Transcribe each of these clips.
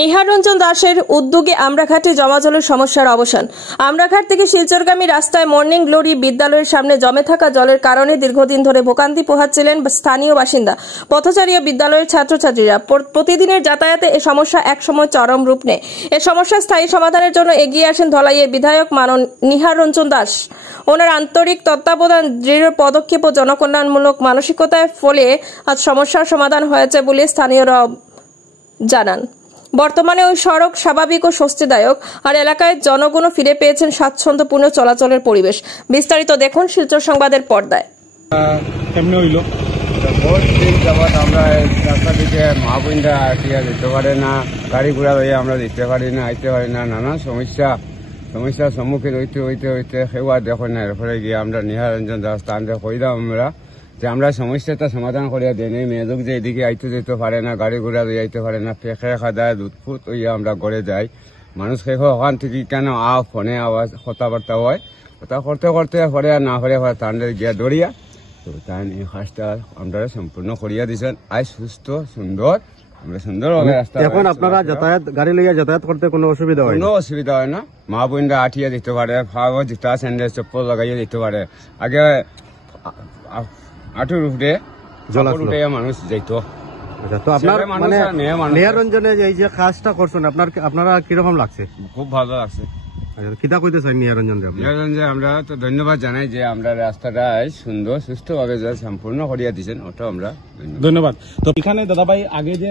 নিহারঞ্জন দাসের উদ্যোগে আমরাঘাটে জমাজলের সমস্যার অবসান। আমরাঘাট থেকে শিলচরগামী রাস্তায় মর্নিং গ্লোরি বিদ্যালয়ের সামনে জমে থাকা জলের কারণে দীর্ঘদিন ধরে ভোগান্তি পোহাচ্ছিলেন স্থানীয় বাসিন্দা, পথচারী ও বিদ্যালয়ের ছাত্রছাত্রীরা। প্রতিদিনের যাতায়াতে এ সমস্যা একসময় চরম রূপ নেয়। এ সমস্যার স্থায়ী সমাধানের জন্য এগিয়ে আসেন ধলাইয়ের বিধায়ক নিহারঞ্জন দাস। ওনার আন্তরিক তত্ত্বাবধান, দৃঢ় পদক্ষেপ ও জনকল্যাণমূলক মানসিকতার ফলে আজ সমস্যার সমাধান হয়েছে বলে স্থানীয়রা জানান। বর্তমানে ওই সড়ক স্বাভাবিক ও স্বস্তিদায়ক, আর এলাকায় জনগণও ফিরে পেয়েছেন স্বাচ্ছন্দ্যপূর্ণ চলাচলের পরিবেশ। বিস্তারিত দেখুন শিলচর সংবাদের পর্দায়। কেমনে হইল? বহুত দিন যাবৎ আমরা রাস্তা দিকে মা বোনরা আটিয়া যেতে পারে না, গাড়ি ঘোড়া লইয়া আমরা যেতে পারি না, আইতে পারি না, নানান সমস্যার সম্মুখীন হইতে সেবা দেখো না। এরপরে গিয়ে আমরা নিহারঞ্জন দাস তান্ডে কইলাম যে আমরা সমস্যাটা সমাধান করিয়া দেন। এই মেয়েলোক যে এদিকে আইতে যেতে পারে না, গাড়ি ঘোড়া লইয়া আইতে পারে না, ফেঁকে খাদায় দুধফুট হইয়া আমরা ঘরে যাই। মানুষ খেয়ে ওখান থেকে কেন ফোনে আওয়াজ কথাবার্তা হয়, কথা করতে করতে পরে আর না হলে তান্ডে গিয়া দৌড়িয়া তো তাই এই কাজটা আমরা সম্পূর্ণ করিয়া দিয়েছেন। আজ সুস্থ সুন্দর আমরা সুন্দরভাবে রাস্তা। এখন আপনারা গাড়ি লইয়া যাতায়াত করতে কোনো অসুবিধা হয়? কোনো অসুবিধা হয় না। মা বোনরা আটিয়া দিতে পারে, ফাও জুতা স্যান্ডেল চপ্পল লাগাইয়া দিতে পারে। আগে আঁটুর উপরে জল উঠে মানুষ যাইত। তো আপনার মানে নিহারঞ্জনে এই যে কাজটা করছেন আপনারা কিরকম লাগছে? খুব ভালো লাগছে। কিতা কইতে চাই নিহারঞ্জন? আমরা তো ধন্যবাদ জানাই যে আমরা রাস্তাটা সুন্দর সুস্থ ভাবে সম্পূর্ণ করিয়া দিচ্ছেন, ওটা আমরা ধন্যবাদ। তো এখানে দাদাভাই আগে যে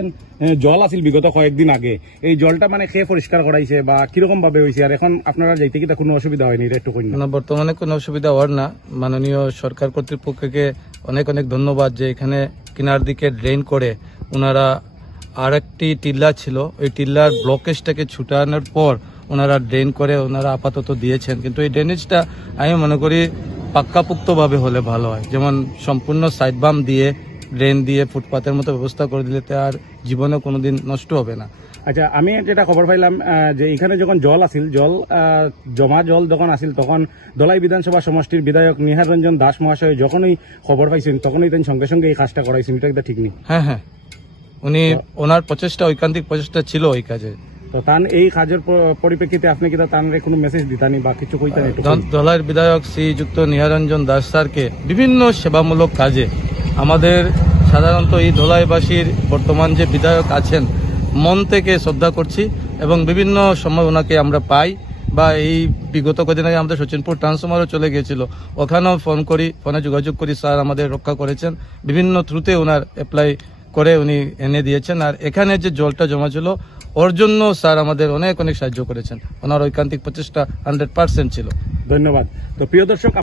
জল আছিল বিগত কয়েকদিন আগে, এই জলটা মানে খেয়ে পরিষ্কার করাইছে বা কিরকম ভাবে হয়েছে, আর এখন আপনারা যাইতে কি কোনো অসুবিধা হয়নি? একটু কই না। বর্তমানে কোনো অসুবিধা হওয়ার না। মাননীয় সরকার কর্তৃপক্ষকে অনেক অনেক ধন্যবাদ যে এখানে কিনার দিকে ড্রেন করে ওনারা আর একটি টিল্লা ছিল, ওই টিল্লার ব্লকেজটাকে ছুটানোর পর ওনারা ড্রেন করে ওনারা আপাতত দিয়েছেন। কিন্তু এই ড্রেনেজটা আমি মনে করি পাক্কাপুক্তভাবে হলে ভালো হয়, যেমন সম্পূর্ণ সাইড বাম দিয়ে ড্রেন দিয়ে ফুটপাতের মতো ব্যবস্থা করে দিলে আর জীবনে কোনোদিন নষ্ট হবে না। আচ্ছা, আমি যেটা খবর পাইলাম যে এখানে যখন জল আসিল, জমা জল যখন আসিল, তখন ধলাই বিধানসভা সমষ্টির বিধায়ক নিহারঞ্জন দাস মহাশয় যখনই খবর পাইছেন তখনই তিনি সঙ্গে সঙ্গে এই কাজটা করাইছেন। এটা ঠিক নেই? হ্যাঁ, উনি ওনার প্রচেষ্টা, ঐকান্তিক প্রচেষ্টা ছিল ওই কাজে। তো তান এই কাজের পরিপ্রেক্ষিতে আপনি কি তার কোনো মেসেজ দিতানি বা কিছু কইতেন? ধলাইয়ের বিধায়ক শ্রীযুক্ত নিহারঞ্জন দাস স্যারকে বিভিন্ন সেবামূলক কাজে আমাদের সাধারণত এই ধলাইবাসীর বর্তমান যে বিধায়ক আছেন মন থেকে শ্রদ্ধা করছি, এবং বিভিন্ন সময় ওনাকে আমরা পাই বা এই বিগত কদিন আগে আমাদের সচিনপুর ট্রান্সফরমারও চলে গিয়েছিল, ওখানেও ফোনে যোগাযোগ করি স্যার আমাদের রক্ষা করেছেন। বিভিন্ন থ্রুতে ওনার অ্যাপ্লাই করে উনি এনে দিয়েছেন। আর এখানে যে জলটা জমা ছিল ওর জন্য স্যার আমাদের অনেক অনেক সাহায্য করেছেন। ওনার ঐকান্তিক প্রচেষ্টা 100% ছিল। ধন্যবাদ। তো প্রিয় দর্শক,